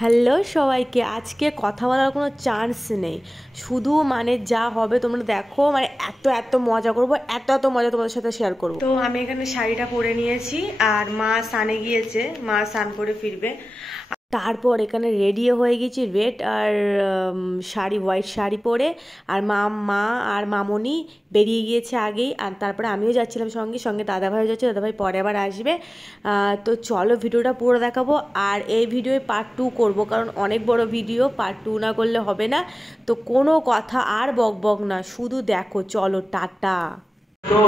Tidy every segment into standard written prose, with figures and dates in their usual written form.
Hello সবাইকে। আজকে কথা বলার কোনো চান্স নেই, শুধু মানে যা হবে তোমরা দেখো। মানে এত এত মজা করবো, এত এত মজা তোমাদের সাথে শেয়ার করবো। তো আমি এখানে শাড়িটা পরে নিয়েছি, আর মা স্নানে গিয়েছে, মা স্নান করে ফিরবে। তারপর এখানে রেডিও হয়ে গেছি, রেড আর শাড়ি, হোয়াইট শাড়ি পরে। আর মা আর মামনি বেরিয়ে গিয়েছে আগেই, আর তারপরে আমিও যাচ্ছিলাম সঙ্গে সঙ্গে। দাদাভাইও যাচ্ছে, দাদাভাই পরে আবার আসবে। তো চলো ভিডিওটা পুরো দেখাবো। আর এই ভিডিওে পার্ট 2 করবো, কারণ অনেক বড় ভিডিও, পার্ট 2 না করলে হবে না। তো কোনো কথা আর বক বক না, শুধু দেখো। চলো, টাটা। তো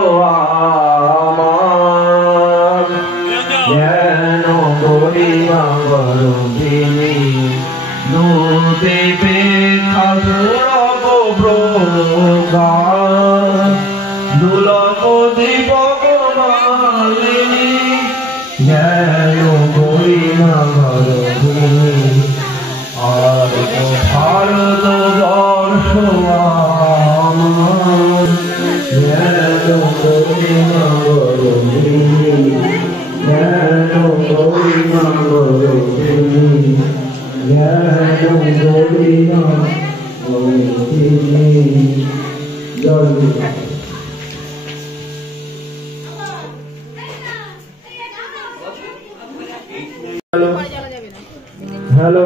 Hello.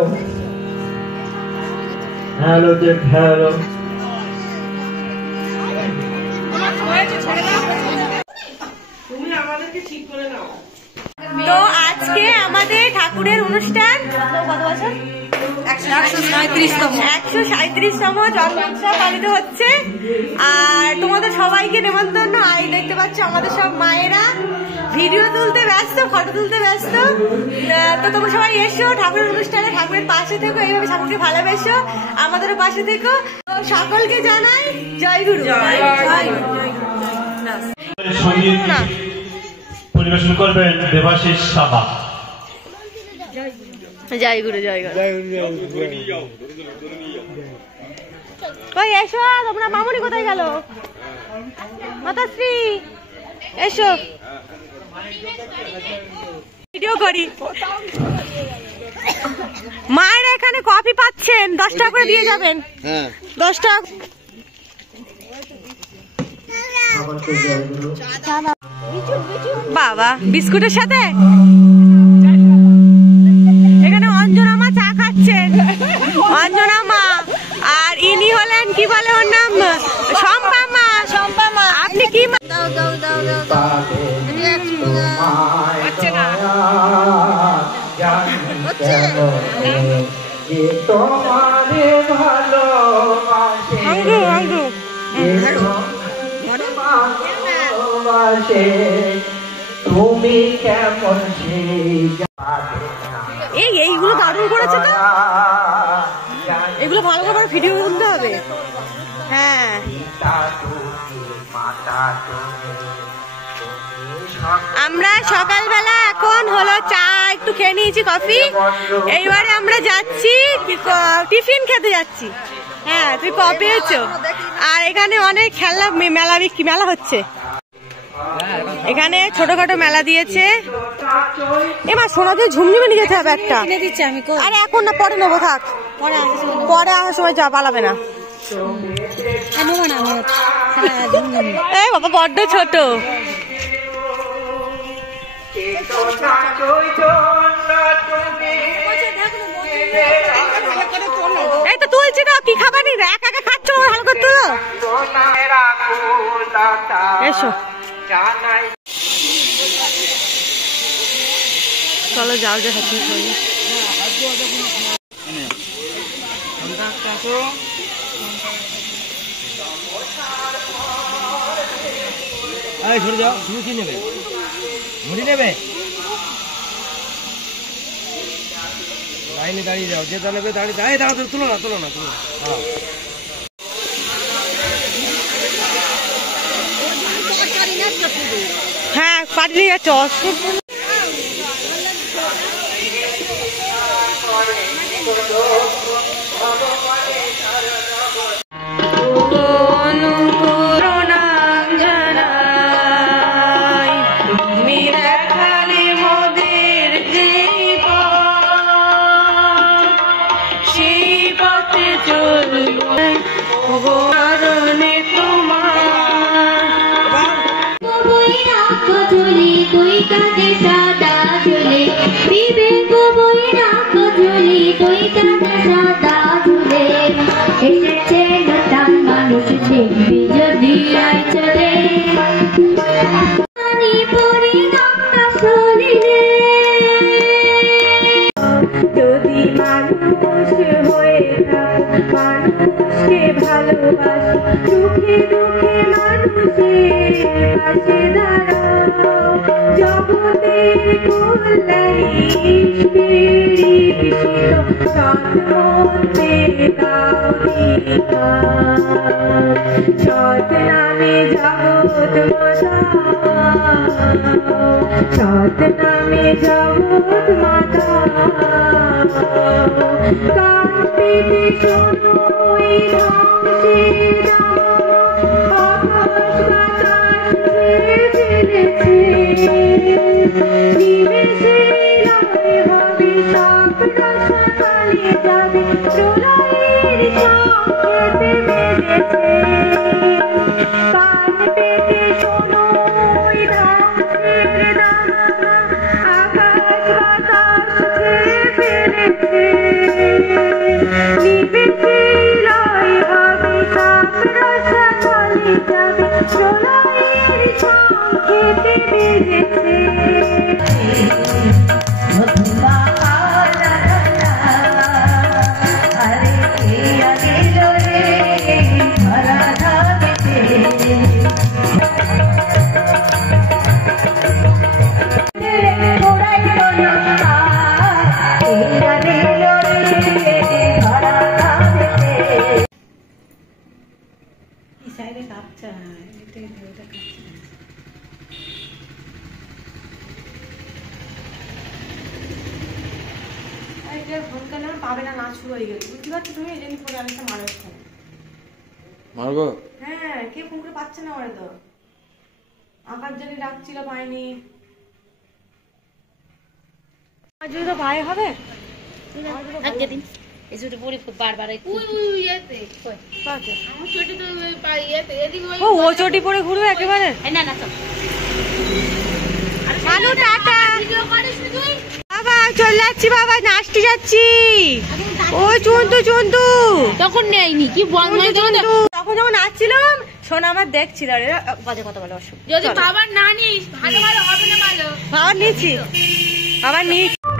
Hello, Jack. Hello. তো আজকে আমাদের ঠাকুরের অনুষ্ঠান, কত বছর? 137তম জন্মোৎসব পালিত হচ্ছে। আর তোমাদের সবাইকে নেমন্তন্ন। দেখতে পাচ্ছ আমাদের সব মায়েরা ভিডিও তুলতে ব্যস্ত, ফটো তুলতে ব্যস্ত। তো তোমরা সবাই এসো ঠাকুরের অনুষ্ঠানে, ঠাকুরের পাশে থেকো, এইভাবে ঠাকুরকে ভালোবেসো, আমাদেরও পাশে থেকো। সকলকে জানাই জয় গুরু। পরিবেশন করবেন দেবাশিস সাহা। জয় গুরু, জয় গুরু। কই এসো তোমরা। মামুনি কোথায় গেল? মাতাশ্রী এসো, ভিডিও করি। মায়ের এখানে কফি পাচ্ছেন, 10 টাকা করে দিয়ে যাবেন। 10 টাকা। বাবা বিস্কুটের সাথে এখানে অঞ্জনা মা চা খাচ্ছেন। অঞ্জনা মা। আর ইনি হলেন, কি বলে ওর নাম, শম্পা মা। শম্পা মা। আপনি কি মা? হচ্ছে না, তুমি কেমন? এইগুলো দারুণ করেছে তো, এগুলো ভালো করে ভিডিও করতে হবে। হ্যাঁ, আমরা সকালবেলা এখন হলো চা একটু খেয়ে নিয়েছি, কফি। এইবারে আমরা যাচ্ছি টিফিন খেতে যাচ্ছি। হ্যাঁ, তুই কফি পেয়েছো? আর এখানে অনেক খেলনা মেলা হচ্ছে। এখানে ছোটখাটো মেলা দিয়েছে। এবার সোনাদের ঝুমঝুমে নিয়ে যেতে হবে একটা। আরে এখন না, পরে নেবো, থাক, পরে আসার সময় যা পালাবে না। এই বাবা বড্ড ছোট। এই তো তুলছি তো, কি খাবারই একা একা খাচ্ছ, ভালো করে তুলো। এসো চলো, যাও যে হাতে সরে যাও। তুমি কি নেবে? মুড়ি নেবে? লাইনে দাঁড়িয়ে যাও, যেটা নেবে দাঁড়িয়ে দাঁড়াও। তুলো না, তুলো না, তুলো না। হ্যাঁ, পাটি নিয়ে যাচ্ছ। সেই পথে চলবো কারণে তোমার বই রাখো ঝুলি তুই কাঁধে সাদা ঝুলে বিবেক বই রাখো ঝুলি তুই কাঁধে সাদা ঝুলে এসেছে নতুন মানুষ দেখবি যদি আয় চলে পানি পরে নামটা শরীরে যদি মানুষ হয়ে থাকো মানুষকে ভালোবাসো সুখে দুঃখে মানুষের পাশে দাঁড়াও জগতের কল্যাণী ঈশিত সৎমতে দাও সৎ নামে জগৎ সৎ নামে জগৎ মাতা কান পেতে শোনো এই ধ্বংসের আকাশ বাতাস ছেড়ে ফেলেছে নিমেষে লয় হবে সব রসাতলে যাবে প্রলয়ের সংকেতে বেজেছে কান পেতে শোনো এই ধ্বংসের দানা আকাশ বাতাস ছেড়ে ফেলেছে নিমেষে লয় হবে সব রসাতলে যাবে প্রলয়ের সংকেতে বেজেছে পাবে না নাচ শুরু হয়ে গেল বুঝতে পারছো তুমি এই জন্য পরে আরেকটা মারার মারবো হ্যাঁ কে ফোন করে পাচ্ছে না ওরা তো আকার জানি ডাকছিল পাইনি আজ তো ভাই হবে ও চটি পরে ঘুরবে একেবারে বাবা চলে যাচ্ছি বাবা নাচতে যাচ্ছি ওই চুন্তু তখন নেয়নি কি তখন যখন নাচছিলাম শোনা আমার দেখছিল বাজে কথা বলে যদি বাবার না নিস ভালো ভালো হবে না ভালো বাবার নিচ্ছি বাবার নিচ্ছি